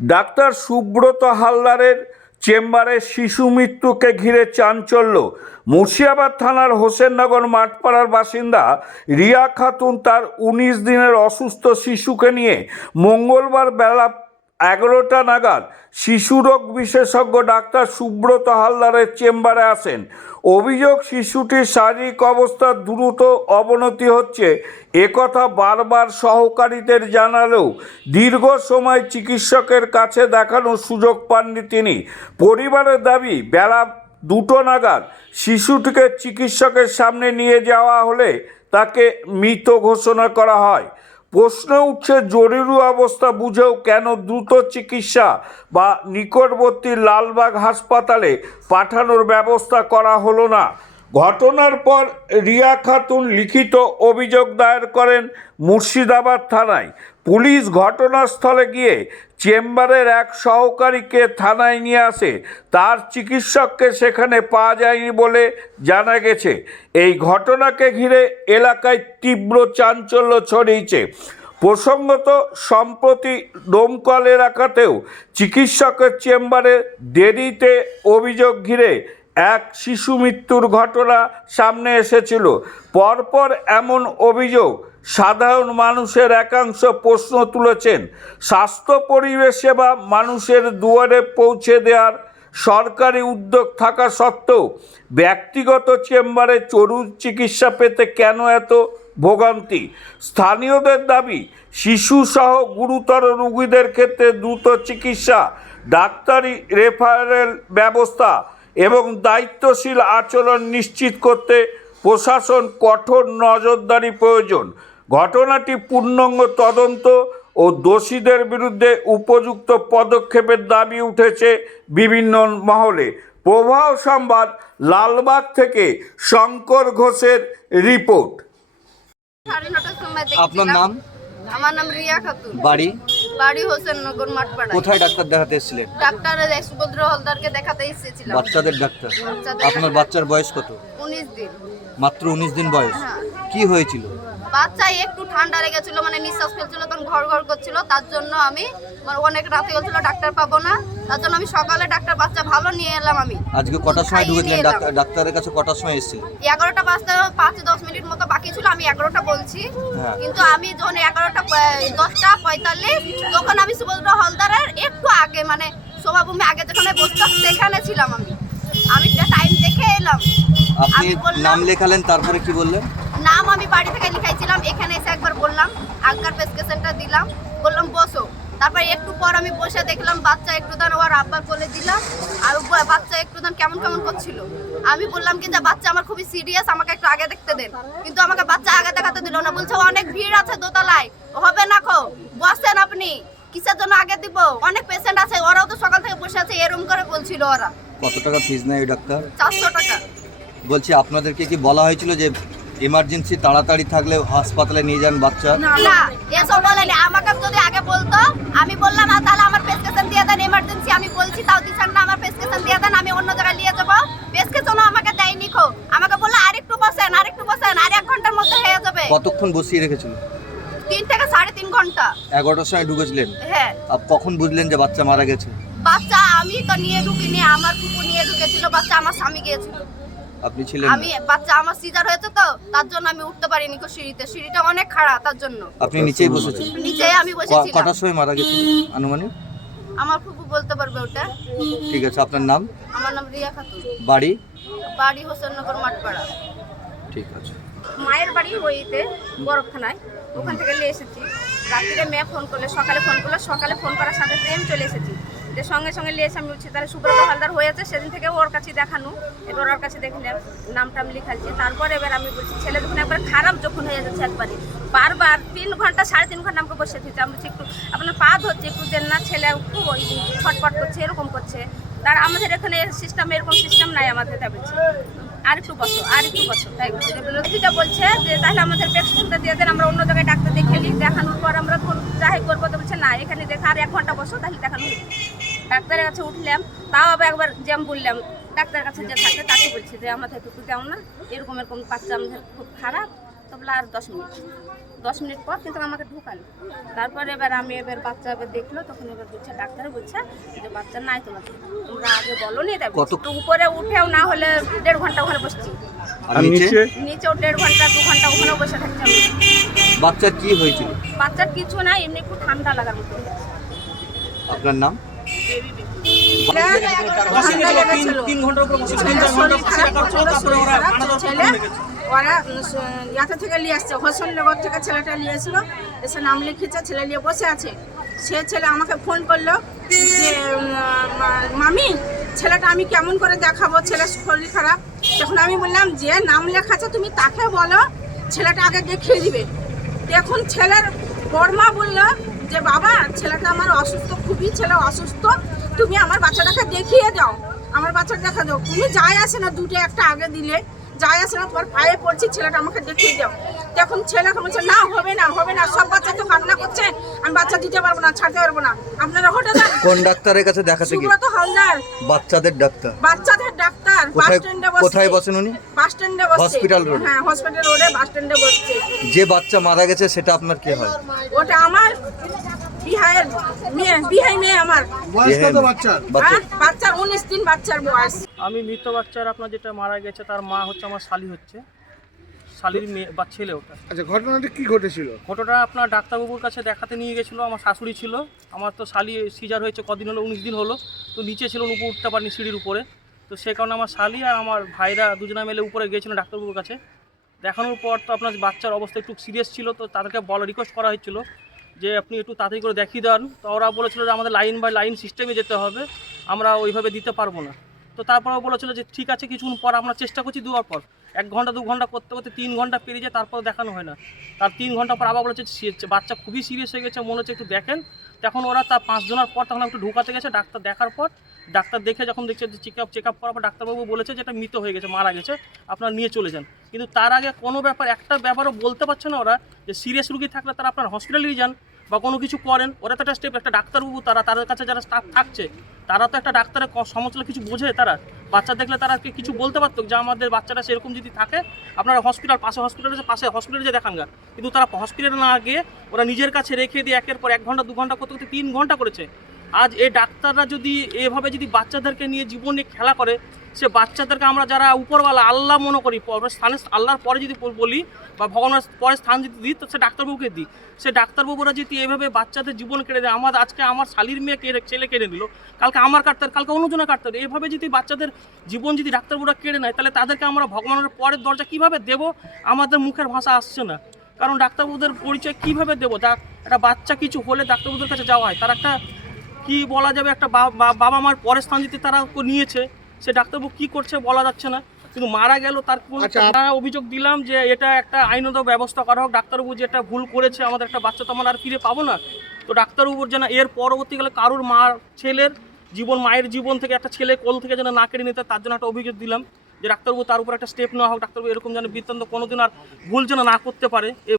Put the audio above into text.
Doctor Subrata হালদারের চেম্বারে শিশু মৃত্যুকে ঘিরে চাঞ্চল্য। মুর্শিদাবাদ থানার হোসেননগর মাঠপাড়ার বাসিন্দা রিয়া খাতুন তার 19 দিনের অসুস্থ শিশুকে নিয়ে মঙ্গলবার বেলা 11টা নাগাদ শিশুরোগ বিশেষজ্ঞ ডাক্তার সুব্রত হালদারের চেম্বারে আসেন। অভিযোগ, শিশুটির শারীরিক অবস্থার দ্রুত অবনতি হচ্ছে একথা বারবার সহকারীদের জানালেও দীর্ঘ সময় চিকিৎসকের কাছে দেখানোর সুযোগ পাননি তিনি। পরিবারের দাবি, বেলা 2টো নাগাদ শিশুটিকে চিকিৎসকের সামনে নিয়ে যাওয়া হলে তাকে মৃত ঘোষণা করা হয়। প্রশ্ন উঠছে, জরুরি অবস্থা বুঝেও কেন দ্রুত চিকিৎসা বা নিকটবর্তী লালবাগ হাসপাতালে পাঠানোর ব্যবস্থা করা হলো না। ঘটনার পর রিয়া খাতুন লিখিত অভিযোগ দায়ের করেন মুর্শিদাবাদ থানায়। পুলিশ ঘটনাস্থলে গিয়ে চেম্বারের এক সহকারীকে থানায় নিয়ে আসে। তার চিকিৎসককে সেখানে পাওয়া যায়নি বলে জানা গেছে। এই ঘটনাকে ঘিরে এলাকায় তীব্র চাঞ্চল্য ছড়িয়েছে। প্রসঙ্গত, সম্প্রতি ডোমকল এলাকাতেও চিকিৎসকের চেম্বারে দেরিতে অভিযোগ ঘিরে এক শিশু মৃত্যুর ঘটনা সামনে এসেছিল। পরপর এমন অভিযোগ সাধারণ মানুষের একাংশ প্রশ্ন তুলেছেন। স্বাস্থ্য পরিষেবা মানুষের দুয়ারে পৌঁছে দেওয়ার সরকারি উদ্যোগ থাকা সত্ত্বেও ব্যক্তিগত চেম্বারে চরুর চিকিৎসা পেতে কেন এত ভোগান্তি? স্থানীয়দের দাবি, শিশুসহ গুরুতর রোগীদের ক্ষেত্রে দ্রুত চিকিৎসা, ডাক্তারি রেফারেল ব্যবস্থা এবং দায়িত্বশীল আচরণ নিশ্চিত করতে প্রশাসন কঠোর নজরদারি প্রয়োজন। ঘটনাটি পূর্ণাঙ্গ তদন্ত ও দোষীদের বিরুদ্ধে উপযুক্ত পদক্ষেপের দাবি উঠেছে বিভিন্ন মহলে। প্রবাহ সংবাদ, লালবাগ থেকে শঙ্কর ঘোষের রিপোর্ট। আপনার নাম? আমার নাম রিয়া খাতুন। বাড়ি? বাড়ি হোসেননগর মাঠপাড়া। কোথায় ডাক্তার দেখাতে এসেছিলেন? ডাক্তার সুব্রত হালদারকে দেখাতে এসেছিলাম। বাচ্চাদের ডাক্তার? আপনার বাচ্চার বয়স কত? 19 দিন। মাত্র 19 দিন বয়স? হ্যাঁ। কি হয়েছিল? বাচ্চা একটু ঠান্ডা লেগেছিল, মানে নিঃশ্বাস ফেলছিল, তখন ঘর ঘর করছিল। তার জন্য আমি অনেক রাতে বলছিল ডাক্তার পাবো না, তার জন্য আমি সকালে ডাক্তার বাচ্চা ভালো নিয়ে এলাম। আমি আজকে কটার সময় ঢুকেছিলেন ডাক্তারের কাছে? কটার সময় এসেছিলেন? 11টা বাজতে 5-10 মিনিট মতো বাকি ছিল। আমি 11টা বলছি, কিন্তু আমি যখন 10টা 45 তখন আমি সুব্রত হালদারের একটু আগে, মানে সভাভূমি আগে যেখানে বসতাম সেখানে ছিলাম। আমি টাইম দেখে এলাম। আপনি নাম লেখালেন, তারপরে কি বললেন? নাম আমি বাড়ি থেকে লিখাইছিলাম, এখানে এসে একবার বললাম, আঙ্কার প্রেসক্রিপশনটা দিলাম, বললাম বসো। তারপর একটু পর আমি বসে দেখলাম বাচ্চা একটু দান ওর আব্বার কোলে দিলাম, আর বাচ্চা একটু দান কেমন কেমন করছিল। আমি বললাম কি যে বাচ্চা আমার খুবই সিরিয়াস, আমাকে একটু আগে দেখতে দেন, কিন্তু আমাকে বাচ্চা আগে দেখাতে দিল না। বলছে অনেক ভিড় আছে দোতলায়, হবে না, খো বসেন আপনি, কিসের জন্য আগে দিব, অনেক পেশেন্ট আছে, ওরাও তো সকাল থেকে বসে আছে, এরকম করে বলছিল ওরা। কত টাকা ফিস নেয় ডাক্তার? 400 টাকা। বলছি, আপনাদেরকে কি বলা হয়েছিল যে এমার্জেন্সি তাড়াতাড়ি থাকলে হাসপাতালে নিয়ে যান বাচ্চা? না, এসব বলেনি। আমাকে যদি আগে বলতো, আমি বললাম তাহলে আমার প্রেসক্রিপশন দিয়ে দেন, এমার্জেন্সি আমি বলছি তাও দিচ্ছেন না, আমার প্রেসক্রিপশন দিয়ে দেন, আমি অন্য জায়গায় নিয়ে যাবো। প্রেসক্রিপশনও আমাকে দেয়নি। আমাকে বললো আরেকটু বসেন, আর 1 ঘন্টার মধ্যে হয়ে যাবে। কতক্ষণ বসিয়ে রেখেছিল? 3 থেকে 3.5 ঘন্টা। 11টার সময় ঢুকেছিলেন? হ্যাঁ। কখন বুঝলেন যে বাচ্চা মারা গেছে? বাচ্চা আমি তো নিয়ে ঢুকিনি, আমার কুকু নিয়ে ঢুকেছিল। বাচ্চা আমার স্বামী গিয়েছিল। আপনি ছিলেন? আমি বাচ্চা আমার সিজার হয়েছে তো, তার জন্য আমি উঠতে পারিনি সিঁড়িটা অনেক খাড়া, তার জন্য। আপনি নিচেই বসেছেন? নিচেই আমি বসেছিলাম। কটার সময় মারা গেছে আনুমানিক? আমার ফুফু বলতে পারবে ওটা। ঠিক আছে, আপনার নাম? আমার নাম রিয়া খাতুন। বাড়ি? বাড়ি হোসেননগর মাঠপাড়া। ঠিক আছে। মায়ের বাড়ি হইতে বরফখানায়, ওখান থেকে নিয়ে এসেছি। রাত্রিরে মেয়ে ফোন করলে, সকালে ফোন করলে, সকালে ফোন করার সাথে আমি চলে এসেছি। যে সঙ্গে সঙ্গে নিয়ে এসে আমি উঠছি, তাহলে সুব্রত হালদার হয়েছে সেদিন থেকে ওর কাছে দেখানো। এবার ওর কাছে দেখলে নামটা আমি লিখাচ্ছি। তারপর এবার আমি বলছি ছেলে যখন একবার খারাপ যখন হয়ে যাচ্ছে, একবারে বারবার 3 ঘন্টা 3.5 ঘন্টা আমাকে বসে দিচ্ছে। আমি বলছি একটু আপনার পা ধরছে, একটু দেন না, ছেলে খুব ছটপট করছে, এরকম করছে। তার আমাদের এখানে সিস্টেম, এরকম সিস্টেম নাই আমাদের। তাই বলছি আর একটু বসো, আর একটু বসো। তাই লক্ষ্মীটা বলছে যে তাহলে আমাদের প্রেসক্রিপশনটা দিয়ে দেন, আমরা অন্য জায়গায় ডাক্তার দেখে নিই, দেখানোর পর আমরা যাই করবো। তো বলছে না, এখানে দেখা আর 1 ঘন্টা বসো, তাহলে দেখানো। ডাক্তারের কাছে উঠলাম, তাও আবার একবার যেম বললাম ডাক্তারের কাছে যে থাকে তাকে বলছি যে আমাদের একটু দেও না, এরকম বাচ্চা আমাদের খুব খারাপ। তো বলে আর 10 মিনিট পর কিন্তু আমাকে ঢুকালো। তারপরে এবার বাচ্চা দেখলো, তখন এবার বলছে ডাক্তার বলছে যে বাচ্চা নাই তোমাদের, তোমরা আগে বলো নি। তাই তো উপরে উঠেও না হলে 1.5 ঘন্টা ওখানে বসছি, আর নিচেও 1.5 ঘন্টা 2 ঘন্টা ওখানেও বসে থাকছি আমি। বাচ্চার কি হয়েছিল? বাচ্চার কিছু না, এমনি একটু ঠান্ডা লাগার মতো। আপনার নাম? ওরা ইয়াতে থেকে নিয়ে আসছে, হোসেননগর থেকে ছেলেটা নিয়ে এসলো, এসে নাম লিখেছে, ছেলে নিয়ে বসে আছে। সে ছেলে আমাকে ফোন করলো যে মামি ছেলেটা আমি কেমন করে দেখাবো, ছেলের শরীর খারাপ। তখন আমি বললাম যে নাম লেখাছে তুমি তাকে বলো, ছেলেটা আগে দেখিয়ে দিবে। দেখুন ছেলের বড়মা বললো যে বাবা ছেলেটা আমার অসুস্থ, খুবই ছেলে অসুস্থ, তুমি আমার বাচ্চাটাকে দেখিয়ে দাও, আমার বাচ্চাটা দেখা দাও। তুমি যাই আসে না, দুটো একটা আগে দিলে যাই আসে না, তোমার পায়ে পড়ছি, ছেলেটা আমাকে দেখিয়ে দাও। তখন ছেলে বলছে না হবে না হবে না, সব বাচ্চা তো কান্না করছে, আমি বাচ্চা দিতে পারবো না, ছাড়তে পারবো না। আপনারা হোটেল কোন ডাক্তারের কাছে দেখাতে গিয়ে? সুব্রত হালদার, বাচ্চাদের ডাক্তার। বাচ্চাদের ডাক্তার। বাস স্ট্যান্ডে বসে। কোথায় বসেন উনি? বাস স্ট্যান্ডে বসে। Hospital road? হ্যাঁ হসপিটাল রোডে বাস স্ট্যান্ডে বসছে। যে বাচ্চা মারা গেছে সেটা আপনার কি হয়? ওটা আমার বিহাইয়ের মেয়ে আমার। বয়স কত বাচ্চার? বাচ্চার 19 দিন বাচ্চার বয়স। আমি মৃত বাচ্চার আপনার যেটা মারা গেছে তার মা হচ্ছে আমার শালি, হচ্ছে শালির মেয়ে বা ছেলে ওটা। আচ্ছা, ঘটনাটা কি ঘটেছিল? ঘটনা আপনার ডাক্তারবাবুর কাছে দেখাতে নিয়ে গেছিলো, আমার শাশুড়ি ছিল। আমার তো শালি সিজার হয়েছে কদিন হলো, 19 দিন হলো। তো নিচে ছিল, উপরে উঠতে পারিনি সিঁড়ির উপরে। তো সে কারণে আমার শালি আর আমার ভাইরা দুজনে মিলে উপরে গিয়েছিলো ডাক্তারবাবুর কাছে। দেখানোর পর তো আপনার বাচ্চার অবস্থা একটু সিরিয়াস ছিল, তো তাদেরকে রিকোয়েস্ট করা হয়েছিল যে আপনি একটু তাড়াতাড়ি করে দেখিয়ে দেন। তো ওরা বলেছিল যে আমাদের লাইন বাই লাইন সিস্টেমে যেতে হবে, আমরা ওইভাবে দিতে পারবো না। তো তারপরেও বলেছিল যে ঠিক আছে, কিছুক্ষণ পর আমরা চেষ্টা করছি দেওয়ার পর 1 ঘন্টা 2 ঘন্টা করতে করতে 3 ঘন্টা পেরিয়ে যায়, তারপর দেখানো হয় না। তার 3 ঘন্টা পর আবার বলেছে বাচ্চা খুবই সিরিয়াস হয়ে গেছে, মনে হচ্ছে একটু দেখেন। তখন ওরা তার 5 জনের পর তখন একটু ঢুকাতে গেছে। ডাক্তার দেখার পর ডাক্তার দেখে যখন দেখছে যে চেক আপ করার পর ডাক্তারবাবু বলেছে যে এটা মৃত হয়ে গেছে, মারা গেছে, আপনারা নিয়ে চলে যান। কিন্তু তার আগে কোনো ব্যাপার, একটা ব্যাপারও বলতে পারছে না ওরা যে সিরিয়াস রুগী থাকলে তারা আপনার হসপিটালে নিয়ে যান বা কোনো কিছু করেন। ওরা তো একটা স্টেপ, একটা ডাক্তারবাবু, তাদের কাছে যারা স্টাফ থাকছে তারা তো একটা ডাক্তারের সমস্যা কিছু বোঝে। তারা বাচ্চা দেখলে তারা কিছু বলতে পারতো যে আমাদের বাচ্চাটা সেরকম যদি থাকে আপনারা পাশে হসপিটালে যে দেখান গা। কিন্তু তারা হসপিটালে না গিয়ে ওরা নিজের কাছে রেখে দিয়ে 1-এর পর 1 ঘন্টা 2 ঘন্টা করতে করতে 3 ঘন্টা করেছে। আজ এই ডাক্তাররা যদি এভাবে যদি বাচ্চাদেরকে নিয়ে জীবনে খেলা করে, সে বাচ্চাদেরকে আমরা যারা উপরওয়ালা আল্লাহ মনে করি, স্থানে আল্লাহর পরে যদি বলি বা ভগবানের পরে স্থান যদি দিই, তো সে ডাক্তারবাবুকে দিই। সে ডাক্তারবাবুরা যদি এভাবে বাচ্চাদের জীবন কেড়ে দেয়, আজকে আমার শালির মেয়ে ছেলে কেড়ে দিল, কালকে আমার কাটতে, কালকে অন্যজনে কাটতে, এভাবে যদি বাচ্চাদের জীবন যদি ডাক্তারবাবুরা কেড়ে নেয়, তাহলে তাদেরকে আমরা ভগবানের পরের দরজা কীভাবে দেবো? আমাদের মুখের ভাষা আসছে না। কারণ ডাক্তারবাবুদের পরিচয় কীভাবে দেবো? একটা বাচ্চা কিছু হলে ডাক্তারবাবুদের কাছে যাওয়া হয়, তারা একটা কি বলা যাবে, একটা বাবা মার পরের স্থান যদি তারা নিয়েছে, সে ডাক্তারবাবু কী করছে বলা যাচ্ছে না। কিন্তু মারা গেল তার অভিযোগ দিলাম যে এটা একটা আইনত ব্যবস্থা করা হোক। ডাক্তারবাবু যেটা ভুল করেছে, আমাদের একটা বাচ্চা তো আমরা আর ফিরে পাবো না। তো ডাক্তারবাবুর যেন এর পরবর্তীকালে কারোর মায়ের জীবন থেকে একটা ছেলে কোল থেকে যেন না কেড়ে নিতে, তার জন্য একটা অভিযোগ দিলাম যে ডাক্তারবাবু তার উপর একটা স্টেপ নেওয়া হোক। ডাক্তারবাবু এরকম যেন বৃত্তান্ত কোনোদিন আর ভুল যেন না করতে পারে।